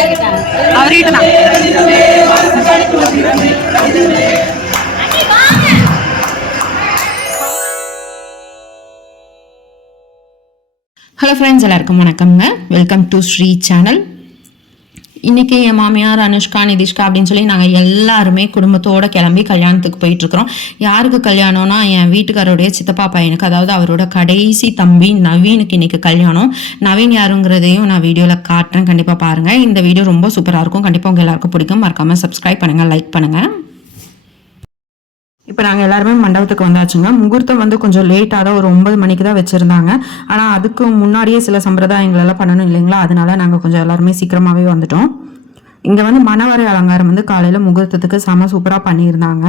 அவர்கிட்ட தான் hello friends எல்லாருக்கும் வணக்கம்ங்க. வெல்கம் டு ஸ்ரீ சேனல் இன்னைக்கு என் மாமியார் அனுஷ்கா நிதிஷ்கா அப்படின்னு சொல்லி நாங்கள் எல்லாருமே குடும்பத்தோட கிளம்பி கல்யாணத்துக்கு போயிட்டு இருக்கிறோம். யாருக்கு கல்யாணம்னா என் வீட்டுக்காரோடைய சித்தப்பா பையனுக்கு அதாவது அவரோட கடைசி தம்பி நவீனுக்கு இன்னைக்கு கல்யாணம். நவீன் யாருங்கிறதையும் நான் வீடியோவில் காட்டுறேன். கண்டிப்பாக பாருங்கள் இந்த வீடியோ ரொம்ப சூப்பராக இருக்கும். கண்டிப்பாக உங்கள் எல்லாருக்கும் பிடிக்கும். மறக்காமல் சப்ஸ்கிரைப் பண்ணுங்கள் லைக் பண்ணுங்கள் இப்போ நாங்கள் எல்லாருமே மண்டபத்துக்கு வந்தாச்சுங்க. முகூர்த்தம் வந்து கொஞ்சம் லேட்டாக தான் ஒரு ஒன்பது மணிக்கு தான் வச்சுருந்தாங்க. ஆனால் அதுக்கு முன்னாடியே சில சம்பிரதாயங்கள் எல்லாம் பண்ணணும் இல்லைங்களா? அதனால நாங்கள் கொஞ்சம் எல்லாருமே சீக்கிரமாகவே வந்துட்டோம். இங்கே வந்து மணவரை அலங்காரம் வந்து காலையில் முகூர்த்தத்துக்கு செம சூப்பராக பண்ணியிருந்தாங்க.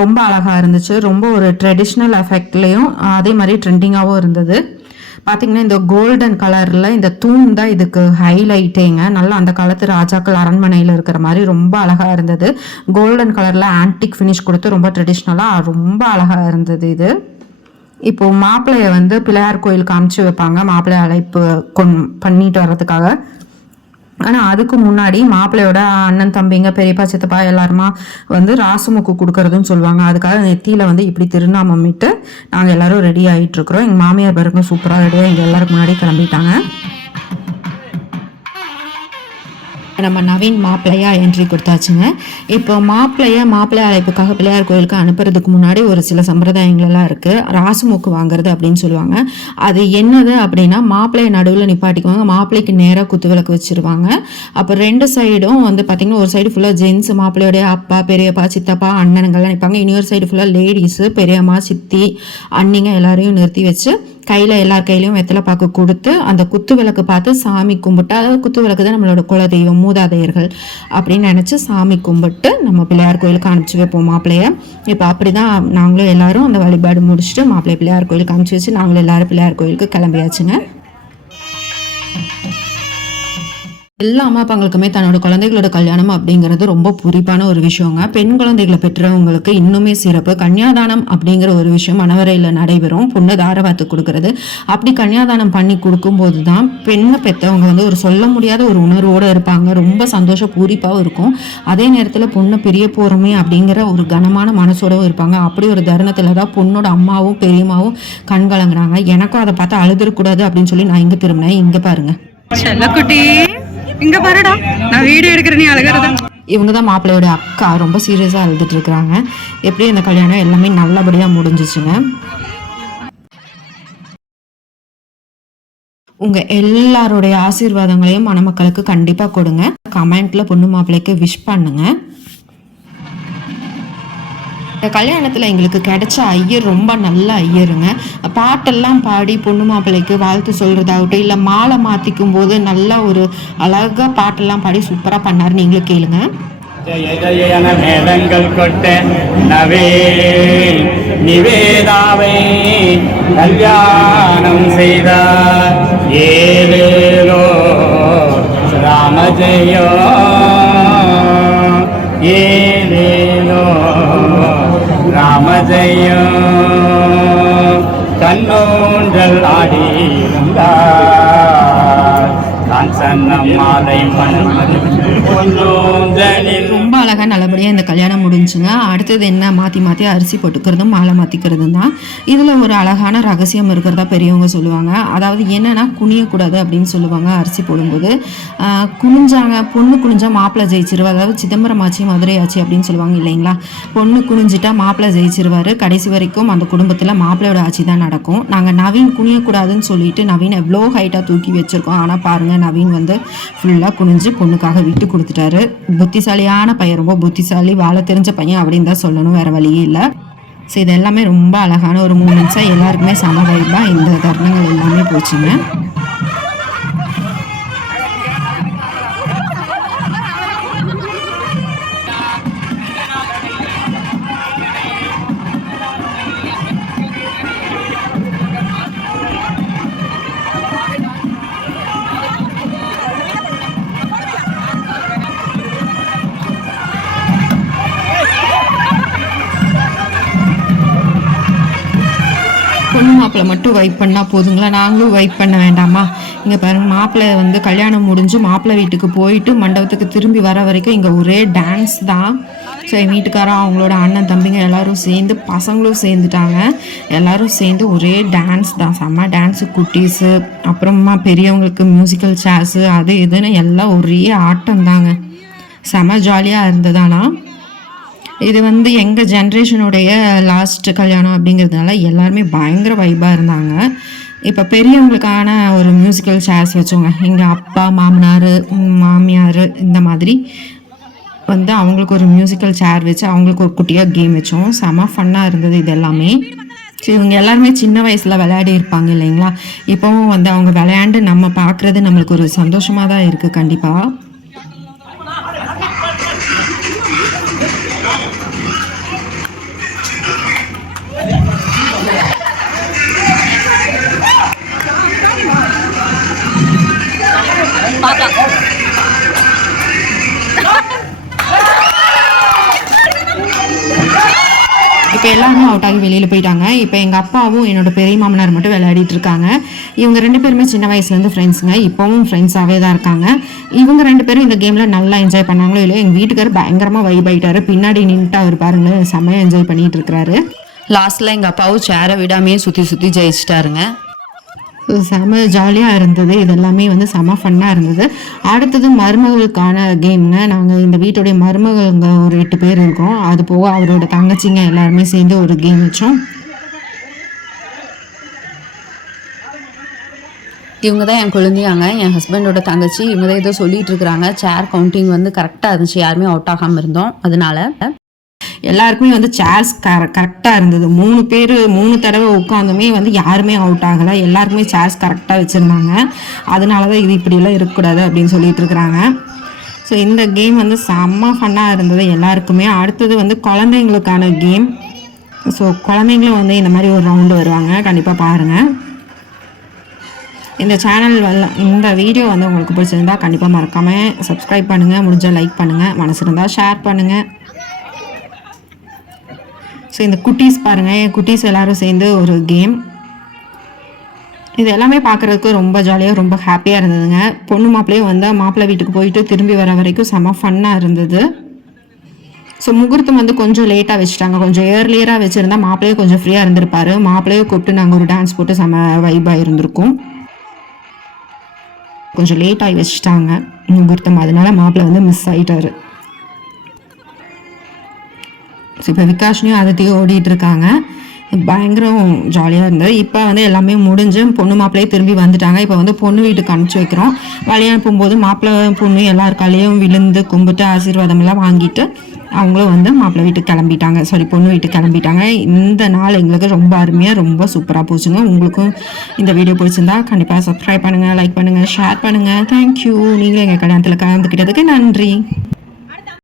ரொம்ப அழகாக இருந்துச்சு. ரொம்ப ஒரு ட்ரெடிஷ்னல் எஃபெக்ட்லேயும் அதே மாதிரி ட்ரெண்டிங்காகவும் இருந்தது. பார்த்தீங்கன்னா இந்த கோல்டன் கலரில் இந்த தூண் தான் இதுக்கு ஹைலைட்டேங்க நல்லா அந்த காலத்து ராஜாக்கள் அரண்மனையில் இருக்கிற மாதிரி ரொம்ப அழகாக இருந்தது. கோல்டன் கலரில் ஆன்டிக் ஃபினிஷ் கொடுத்து ரொம்ப ட்ரெடிஷ்னலாக ரொம்ப அழகாக இருந்தது இது. இப்போ மாப்பிள்ளைய வந்து பிள்ளையார் கோயில் காமிச்சு வைப்பாங்க. மாப்பிள்ளை அழைப்பு கொண் பண்ணிட்டு வர்றதுக்காக. ஆனால் அதுக்கு முன்னாடி மாப்பிள்ளையோட அண்ணன் தம்பிங்க பெரியப்பா சித்தப்பா எல்லாருமா வந்து ராசுமுக்கு கொடுக்கறதுன்னு சொல்லுவாங்க. அதுக்காக நெத்தியில் வந்து இப்படி திருநாமமிட்டு நாங்கள் எல்லாரும் ரெடி ஆகிட்டு இருக்கிறோம் எங்கள் மாமியார் பேருக்கும் சூப்பராக ரெடியாக எங்கள் எல்லாருக்கு முன்னாடி கிளம்பிட்டாங்க. நம்ம நவீன் மாப்பிள்ளையா என்ட்ரி கொடுத்தாச்சுங்க. இப்போ மாப்பிள்ளைய மாப்பிள்ளை அழைப்புக்காக பிள்ளையார் கோயிலுக்கு அனுப்புறதுக்கு முன்னாடி ஒரு சில சம்பிரதாயங்கள் எல்லாம் இருக்கு ராசுமுக்கு வாங்குறது அப்படின்னு சொல்லுவாங்க. அது என்னது அப்படின்னா மாப்பிள்ளைய நடுவில் நிப்பாட்டிக்குவாங்க. மாப்பிள்ளைக்கு நேராக குத்துவிளக்கு வச்சிருவாங்க. அப்போ ரெண்டு சைடும் வந்து பார்த்தீங்கன்னா ஒரு சைடு ஃபுல்லாக ஜென்ஸ் மாப்பிள்ளையோடைய அப்பா பெரியப்பா சித்தப்பா அண்ணனுங்கள்லாம் நிற்பாங்க இன்னொரு சைடு ஃபுல்லாக லேடிஸு பெரியம்மா சித்தி அண்ணிங்க எல்லாரையும் நிறுத்தி வச்சு கையில் எல்லார் கையிலையும் வெத்தலை பாக்கு கொடுத்து அந்த குத்து விளக்கு பார்த்து சாமி கும்பிட்டு அதாவது குத்து விளக்கு தான் நம்மளோட குலதெய்வம் மூதாதையர்கள் அப்படின்னு நினச்சி சாமி கும்பிட்டு நம்ம பிள்ளையார் கோயிலுக்கு அனுப்பிச்சி வைப்போம் மாப்பிள்ளைய. இப்போ அப்படி தான் நாங்களும் எல்லாரும் அந்த வழிபாடு முடிச்சுட்டு மாப்பிள்ளை பிள்ளையார் கோயிலுக்கு அனுப்பிச்சி வச்சு நாங்களும் எல்லாரும் பிள்ளையார் கோயிலுக்கு கிளம்பியாச்சுங்க. எல்லா அம்மா அப்பாங்களுக்குமே தன்னோட குழந்தைகளோட கல்யாணம் அப்படிங்கிறது ரொம்ப பொறிப்பான ஒரு விஷயங்க. பெண் குழந்தைகளை பெற்றவங்களுக்கு இன்னுமே சிறப்பு. கன்னியாதானம் அப்படிங்கிற ஒரு விஷயம் மணவரையில் நடைபெறும். பொண்ணு தாரவாத்து கொடுக்கறது. அப்படி கன்னியாதானம் பண்ணி கொடுக்கும்போது தான் பெண்ணை பெற்றவங்க வந்து ஒரு சொல்ல முடியாத ஒரு உணர்வோடு இருப்பாங்க. ரொம்ப சந்தோஷ பூரிப்பாகவும் இருக்கும். அதே நேரத்தில் பொண்ணு பிரிய போகிறோமே அப்படிங்கிற ஒரு கனமான மனசோடவும் இருப்பாங்க. அப்படி ஒரு தருணத்தில் தான் பொண்ணோட அம்மாவும் பெரியம்மாவும் கண் கலங்குறாங்க. எனக்கும் அதை பார்த்து அழுதுறக்கூடாது அப்படின்னு சொல்லி நான் இங்கே திரும்பினேன். இங்கே பாருங்க. செல்லக்குட்டி. இங்க பாருடா. நான் வீடியோ எடுக்கிற நீ அழகிறதா இவங்க தான் மாப்பிள்ளையோட அக்கா. ரொம்ப சீரியஸாக அழுதுட்டு இருக்கிறாங்க எப்படி அந்த கல்யாணம் எல்லாமே நல்லபடியாக முடிஞ்சிச்சுங்க? உங்கள் எல்லாருடைய ஆசீர்வாதங்களையும் மணமக்களுக்கு கண்டிப்பாக கொடுங்க. கமெண்ட்டில் பொண்ணு மாப்பிள்ளைக்கு விஷ் பண்ணுங்க. இந்த கல்யாணத்தில் எங்களுக்கு கிடைச்ச ஐயர் ரொம்ப நல்ல ஐயருங்க. பாட்டெல்லாம் பாடி பொண்ணு மாப்பிள்ளைக்கு வாழ்த்து சொல்கிறதாகட்டும் இல்லை மாலை மாற்றிக்கும் போது நல்ல ஒரு அழகாக பாட்டெல்லாம் பாடி சூப்பராக பண்ணார். நீங்களும் கேளுங்க. ஜய ஜயன மேளங்கள் கொட்ட நவே நிவேதாவை கல்யாணம் செய்தார். ஏலேலோ ராமஜயோ ஏ ராம ஆடி இருந்தார் ஆடியிருந்தார் சன்னம் மாலை மனம் பொன்னோஞ்சலில் அழகாக நல்லபடியாக இந்த கல்யாணம் முடிஞ்சுங்க. அடுத்தது என்ன மாற்றி மாற்றி அரிசி போட்டுக்கிறதும் மாலை மாற்றிக்கிறதும் தான். இதில் ஒரு அழகான ரகசியம் இருக்கிறதா பெரியவங்க சொல்லுவாங்க. அதாவது என்னென்னா குனியக்கூடாது அப்படின்னு சொல்லுவாங்க அரிசி போடும்போது. குனிஞ்சாங்க பொண்ணு குனிஞ்சா மாப்பிள்ளை ஜெயிச்சிருவா. அதாவது சிதம்பரம் ஆச்சு மதுரை ஆச்சு அப்படின்னு சொல்லுவாங்க இல்லைங்களா? பொண்ணு குனிஞ்சிட்டா மாப்பிள்ளை ஜெயிச்சிருவாரு. கடைசி வரைக்கும் அந்த குடும்பத்தில் மாப்பிள்ளையோட ஆட்சி தான் நடக்கும். நாங்கள் நவீன் குனியக்கூடாதுன்னு சொல்லிட்டு நவீன் எவ்வளோ ஹைட்டாக தூக்கி வச்சுருக்கோம். ஆனால் பாருங்கள் நவீன் வந்து ஃபுல்லாக குனிஞ்சு பொண்ணுக்காக விட்டு கொடுத்துட்டாரு. புத்திசாலியான பையன் ரொம்ப புத்திசாலி வாழ தெரிஞ்ச பையன் அப்படின்னு தான் சொல்லணும் வேற வழியே இல்லை. ஸோ இது எல்லாமே ரொம்ப அழகான ஒரு மூமெண்ட்ஸாக எல்லாருக்குமே சம வைப்பாக இந்த தருணங்கள் எல்லாமே போச்சுங்க. மாப்பிள்ளை மட்டும் வைப் பண்ணால் போதுங்களா? நாங்களும் வைப் பண்ண வேண்டாமா? இங்கே பாருங்க மாப்பிள்ளை வந்து கல்யாணம் முடிஞ்சு மாப்பிள்ளை வீட்டுக்கு போயிட்டு மண்டபத்துக்கு திரும்பி வர வரைக்கும் இங்கே ஒரே டான்ஸ் தான். ஸோ என் வீட்டுக்காரன் அவங்களோட அண்ணன் தம்பிங்க எல்லோரும் சேர்ந்து பசங்களும் சேர்ந்துட்டாங்க. எல்லோரும் சேர்ந்து ஒரே டான்ஸ் தான். செம்ம டான்ஸு குட்டீஸு அப்புறமா பெரியவங்களுக்கு மியூசிக்கல் சேர்ஸு அது இதுன்னு எல்லாம் ஒரே ஆட்டம் தாங்க. செம ஜாலியாக இருந்ததானா இது வந்து எங்கள் ஜென்ரேஷனுடைய லாஸ்ட் கல்யாணம் அப்படிங்கிறதுனால எல்லாருமே பயங்கர வைபாக இருந்தாங்க. இப்போ பெரியவங்களுக்கான ஒரு மியூசிக்கல் சேர்ஸ் வச்சோங்க எங்கள் அப்பா மாமனார் மாமியார் இந்த மாதிரி வந்து அவங்களுக்கு ஒரு மியூசிக்கல் சேர் வச்சு அவங்களுக்கு ஒரு குட்டியாக கேம் வச்சோம். செம ஃபன்னாக இருந்தது இது எல்லாமே. ஸோ இவங்க எல்லாருமே சின்ன வயசில் விளையாடி இருப்பாங்க இல்லைங்களா? இப்போவும் வந்து அவங்க விளையாண்டு நம்ம பார்க்குறது நம்மளுக்கு ஒரு சந்தோஷமாக தான் இருக்குது கண்டிப்பாக இப்போ எல்லாருமே அவுட் ஆகி வெளியில் போயிட்டாங்க. இப்போ எங்கள் அப்பாவும் என்னோட பெரிய மாமனார் மட்டும் விளையாடிட்டு இருக்காங்க. இவங்க ரெண்டு பேருமே சின்ன வயசுலேருந்து ஃப்ரெண்ட்ஸுங்க இப்போவும் ஃப்ரெண்ட்ஸாகவே தான் இருக்காங்க. இவங்க ரெண்டு பேரும் இந்த கேமில் நல்லா என்ஜாய் பண்ணாங்களோ இல்லையோ எங்கள் வீட்டுக்காரர் பயங்கரமாக வைப் ஆகிட்டாரு பின்னாடி நின்றுட்டு அவர் பாருங்களேன் செம்மையாக என்ஜாய் பண்ணிகிட்டு இருக்கிறாரு. லாஸ்ட்டில் எங்கள் அப்பாவும் சேரை விடாமையே சுற்றி சுற்றி ஜெயிச்சிட்டாருங்க. செம ஜாலியாக இருந்தது. இது எல்லாமே வந்து செம ஃபன்னாக இருந்தது. அடுத்தது மருமகளுக்கான கேம்ங்க நாங்கள் இந்த வீட்டுடைய மருமகங்க ஒரு எட்டு பேர் இருக்கோம். அது போக அவரோட தங்கச்சிங்க எல்லாருமே சேர்ந்து ஒரு கேம் வச்சோம். இவங்க தான் என் குழந்தையாங்க. என் ஹஸ்பண்டோட தங்கச்சி. இவங்க தான் ஏதோ சொல்லிட்டு இருக்கிறாங்க. சேர் கவுண்டிங் வந்து கரெக்டாக இருந்துச்சு. யாருமே அவுட் ஆகாமல் இருந்தோம். அதனால எல்லாருக்குமே வந்து சேர்ஸ் கர கரெக்டாக இருந்தது. மூணு பேர் மூணு தடவை உட்காந்துமே வந்து யாருமே அவுட் ஆகலை. எல்லாருக்குமே சேர்ஸ் கரெக்டாக வச்சுருந்தாங்க. அதனால தான் இது இப்படியெல்லாம் இருக்கக்கூடாது அப்படின்னு சொல்லிட்டு இருக்கிறாங்க. ஸோ இந்த கேம் வந்து செம்ம ஃபன்னாக இருந்தது எல்லாருக்குமே. அடுத்தது வந்து குழந்தைங்களுக்கான கேம் ஸோ குழந்தைங்களும் வந்து இந்த மாதிரி ஒரு ரவுண்டு வருவாங்க. கண்டிப்பாக பாருங்கள் இந்த சேனல் வல்ல இந்த வீடியோ வந்து உங்களுக்கு பிடிச்சிருந்தா கண்டிப்பாக மறக்காமல் சப்ஸ்கிரைப் பண்ணுங்கள் முடிஞ்சால் லைக் பண்ணுங்கள் மனசு இருந்தால் ஷேர் பண்ணுங்கள் ஸோ இந்த குட்டீஸ் பாருங்கள் என் குட்டீஸ் எல்லாரும் சேர்ந்து ஒரு கேம் இது எல்லாமே பார்க்குறதுக்கு ரொம்ப ஜாலியாக ரொம்ப ஹாப்பியாக இருந்ததுங்க. பொண்ணு மாப்பிள்ளையும் வந்து மாப்பிள்ளை வீட்டுக்கு போயிட்டு திரும்பி வர வரைக்கும் செம ஃபன்னாக இருந்தது. ஸோ முகூர்த்தம் வந்து கொஞ்சம் லேட்டாக வச்சுட்டாங்க. கொஞ்சம் ஏர்லியராக வச்சுருந்தா மாப்பிள்ளையும் கொஞ்சம் ஃப்ரீயாக இருந்திருப்பார். மாப்பிள்ளையும் கூப்பிட்டு நாங்கள் ஒரு டான்ஸ் போட்டு செம வைபாக இருந்திருக்கும். கொஞ்சம் லேட்டாகி வச்சுட்டாங்க முகூர்த்தம். அதனால மாப்பிள்ளை வந்து மிஸ் ஆகிட்டாரு ஸோ இப்போ விகாஷ்னியும் அதத்தையும் ஓடிட்டு இருக்காங்க பயங்கரம் ஜாலியாக இருந்தது. இப்போ வந்து எல்லாமே முடிஞ்சு பொண்ணு மாப்பிள்ளையே திரும்பி வந்துட்டாங்க. இப்போ வந்து பொண்ணு வீட்டுக்கு அனுப்பிச்சி வைக்கிறோம். வழி அனுப்பும்போது மாப்பிள்ளை பொண்ணு எல்லார் காலையும் விழுந்து கும்பிட்டு ஆசீர்வாதமெல்லாம் வாங்கிட்டு அவங்களும் வந்து மாப்பிள்ளை வீட்டுக்கு கிளம்பிட்டாங்க. சாரி பொண்ணு வீட்டுக்கு கிளம்பிட்டாங்க. இந்த நாள் எங்களுக்கு ரொம்ப அருமையாக ரொம்ப சூப்பராக போச்சுங்க. உங்களுக்கும் இந்த வீடியோ பிடிச்சிருந்தா கண்டிப்பாக சப்ஸ்கிரைப் பண்ணுங்கள் லைக் பண்ணுங்கள் ஷேர் பண்ணுங்கள் தேங்க்யூ நீங்களும் எங்கள் கல்யாணத்தில் கலந்துக்கிட்டதுக்கு நன்றி.